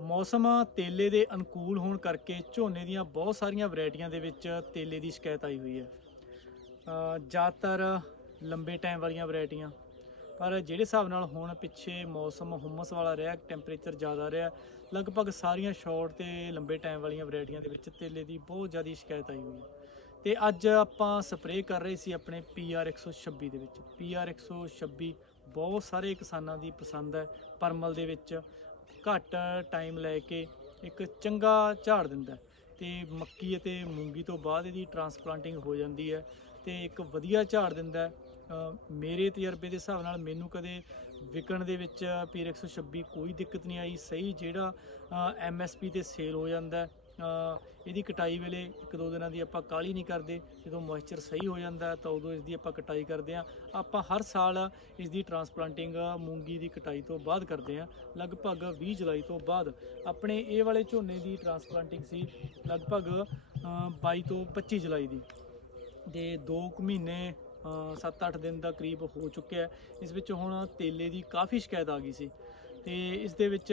ਮੌਸਮ ਤੇਲੇ ਦੇ ਅਨੁਕੂਲ ਹੋਣ ਕਰਕੇ ਝੋਨੇ ਦੀਆਂ ਬਹੁਤ ਸਾਰੀਆਂ ਵੈਰਾਈਟੀਆਂ ਦੇ ਵਿੱਚ ਤੇਲੇ ਦੀ ਸ਼ਿਕਾਇਤ ਆਈ ਹੋਈ ਹੈ। ਜ਼ਿਆਦਾਤਰ ਲੰਬੇ ਟਾਈਮ ਵਾਲੀਆਂ ਵੈਰਾਈਟੀਆਂ, ਪਰ ਜਿਹੜੇ ਹਿਸਾਬ ਨਾਲ ਹੁਣ ਪਿੱਛੇ ਮੌਸਮ ਹੁਮਸ ਵਾਲਾ ਰਿਹਾ ਟੈਂਪਰੇਚਰ ਜ਼ਿਆਦਾ ਰਿਹਾ, ਲਗਭਗ ਸਾਰੀਆਂ ਸ਼ਾਰਟ ਤੇ ਲੰਬੇ ਟਾਈਮ ਵਾਲੀਆਂ ਵੈਰਾਈਟੀਆਂ ਦੇ ਵਿੱਚ ਤੇਲੇ ਦੀ ਬਹੁਤ ਜ਼ਿਆਦਾ ਸ਼ਿਕਾਇਤ ਆਈ ਹੋਈ ਹੈ। ਤੇ ਅੱਜ ਆਪਾਂ ਸਪਰੇਅ ਕਰ ਰਹੇ ਸੀ ਆਪਣੇ PR 126 ਦੇ ਵਿੱਚ। PR 126 ਬਹੁਤ ਸਾਰੇ ਕਿਸਾਨਾਂ ਦੀ ਪਸੰਦ ਹੈ, ਪਰਮਲ ਦੇ ਵਿੱਚ। ਘੱਟ ਟਾਈਮ ਲੈ ਕੇ ਇੱਕ ਚੰਗਾ ਝਾੜ ਦਿੰਦਾ ਹੈ ਤੇ ਮੱਕੀ ਅਤੇ ਮੂੰਗੀ ਤੋਂ ਬਾਅਦ ਇਹਦੀ ਟਰਾਂਸਪਲਾਂਟਿੰਗ ਹੋ ਜਾਂਦੀ ਹੈ ਤੇ ਇੱਕ ਵਧੀਆ ਝਾੜ ਦਿੰਦਾ ਮੇਰੇ ਤਜਰਬੇ ਦੇ ਹਿਸਾਬ ਨਾਲ ਮੈਨੂੰ ਕਦੇ ਵਿਕਣ ਦੇ ਵਿੱਚ ਪੀਰ 126 ਕੋਈ ਦਿੱਕਤ ਨਹੀਂ ਆਈ। ਸਹੀ ਜਿਹੜਾ ਐਮਐਸਪੀ ਤੇ ਸੇਲ ਹੋ ਜਾਂਦਾ ਇਹਦੀ ਕਟਾਈ ਵੇਲੇ ਇੱਕ ਦੋ ਦਿਨਾਂ ਦੀ ਆਪਾਂ ਕਾਲੀ ਨਹੀਂ ਕਰਦੇ। ਜਦੋਂ ਮੋਇਸਚਰ ਸਹੀ ਹੋ ਜਾਂਦਾ ਤਾਂ ਉਦੋਂ ਇਸ ਦੀ ਆਪਾਂ ਕਟਾਈ ਕਰਦੇ ਹਾਂ। ਆਪਾਂ ਹਰ ਸਾਲ ਇਸ ਦੀ ਟਰਾਂਸਪਲਾਂਟਿੰਗ ਮੂੰਗੀ ਦੀ ਕਟਾਈ ਤੋਂ ਬਾਅਦ ਕਰਦੇ ਹਾਂ। ਲਗਭਗ 20 ਜੁਲਾਈ ਤੋਂ ਬਾਅਦ। ਆਪਣੇ ਇਹ ਵਾਲੇ ਝੋਨੇ ਦੀ ਟਰਾਂਸਪਲਾਂਟਿੰਗ ਸੀ ਲਗਭਗ ਅ, 22 ਤੋਂ 25 ਜੁਲਾਈ ਦੀ। ਦੇ 2 ਕੁ ਮਹੀਨੇ 7-8 ਦਿਨ ਦਾ ਕਰੀਬ ਹੋ ਚੁੱਕਿਆ ਇਸ ਵਿੱਚ ਹੁਣ ਤੇਲੇ ਦੀ ਕਾਫੀ ਸ਼ਿਕਾਇਤ ਆ ਗਈ ਸੀ। ਤੇ ਇਸ ਦੇ ਵਿੱਚ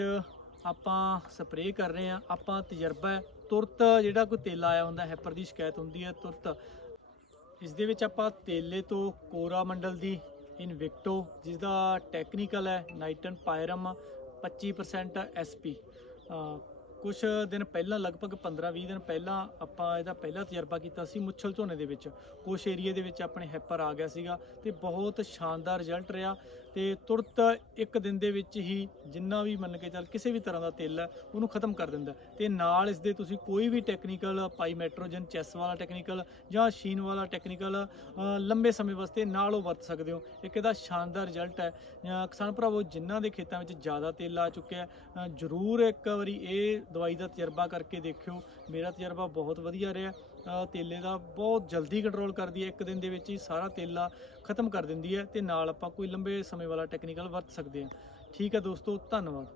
ਆਪਾਂ ਸਪਰੇਅ ਕਰ ਰਹੇ ਹਾਂ। ਆਪਾਂ ਤਜਰਬਾ ਤੁਰਤ ਜਿਹੜਾ ਕੋਈ ਤੇਲਾ ਆਇਆ ਹੁੰਦਾ, ਹੈਪਰ ਦੀ ਸ਼ਿਕਾਇਤ ਹੁੰਦੀ ਹੈ, ਤੁਰਤ। ਇਸ ਦੇ ਵਿੱਚ ਆਪਾਂ ਤੇਲੇ ਤੋਂ ਕੋਰਾ ਮੰਡਲ ਦੀ ਇਨਵਿਕਟੋ ਜਿਸ ਦਾ ਟੈਕਨੀਕਲ ਹੈ ਨਾਈਟਨ ਪਾਇਰਮ 25% ਐਸਪੀ ਕੁਝ ਦਿਨ ਪਹਿਲਾਂ, ਲਗਭਗ 15-20 ਦਿਨ ਪਹਿਲਾਂ ਆਪਾਂ ਇਹਦਾ ਪਹਿਲਾ ਤਜਰਬਾ ਕੀਤਾ ਸੀ ਮੁੱਛਲ ਝੋਨੇ ਦੇ ਵਿੱਚ। ਕੁਝ ਏਰੀਆ ਦੇ ਵਿੱਚ ਆਪਣੇ ਹੈਪਰ ਆ ਗਿਆ ਸੀਗਾ ਤੇ ਬਹੁਤ ਸ਼ਾਨਦਾਰ ਰਿਜ਼ਲਟ ਰਿਹਾ। ਤੇ ਤੁਰਤ ਇੱਕ ਦਿਨ ਦੇ ਵਿੱਚ ਹੀ ਜਿੰਨਾ ਵੀ ਮੰਨ ਕੇ ਚੱਲ ਕਿਸੇ ਵੀ ਤਰ੍ਹਾਂ ਦਾ ਤੇਲ ਹੈ, ਉਹਨੂੰ ਖਤਮ ਕਰ ਦਿੰਦਾ ਤੇ ਨਾਲ ਇਸ ਦੇ ਤੁਸੀਂ ਕੋਈ ਵੀ ਟੈਕਨੀਕਲ ਪਾਈ ਮੈਟਰੋਜਨ, ਚੈਸ ਵਾਲਾ ਟੈਕਨੀਕਲ ਜਾਂ ਸ਼ੀਨ ਵਾਲਾ ਟੈਕਨੀਕਲ ਲੰਬੇ ਸਮੇਂ ਵਾਸਤੇ ਨਾਲ ਉਹ ਵਰਤ ਸਕਦੇ ਹੋ। ਇੱਕ ਇਹਦਾ ਸ਼ਾਨਦਾਰ ਰਿਜ਼ਲਟ ਹੈ। ਕਿਸਾਨ ਭਰਾਵੋ ਜਿਨ੍ਹਾਂ ਦੇ ਖੇਤਾਂ ਵਿੱਚ ਜ਼ਿਆਦਾ ਤੇਲ ਆ ਚੁੱਕਿਆ ਜ਼ਰੂਰ ਇੱਕ ਵਾਰੀ ਇਹ ਦਵਾਈ ਦਾ ਤਜਰਬਾ ਕਰਕੇ ਦੇਖਿਓ। ਮੇਰਾ ਤਜਰਬਾ ਬਹੁਤ ਵਧੀਆ ਰਿਹਾ। ਤੇਲੇ ਦਾ ਬਹੁਤ ਜਲਦੀ ਕੰਟਰੋਲ ਕਰਦੀ ਹੈ। ਇੱਕ ਦਿਨ ਦੇ ਵਿੱਚ ਹੀ ਸਾਰਾ ਤੇਲਾ ਖਤਮ ਕਰ ਦਿੰਦੀ ਹੈ ਤੇ ਨਾਲ ਆਪਾਂ ਕੋਈ ਲੰਬੇ ਸਮੇਂ ਵਾਲਾ ਟੈਕਨੀਕਲ ਵਰਤ ਸਕਦੇ ਹਾਂ। ਠੀਕ ਹੈ ਦੋਸਤੋ, ਧੰਨਵਾਦ।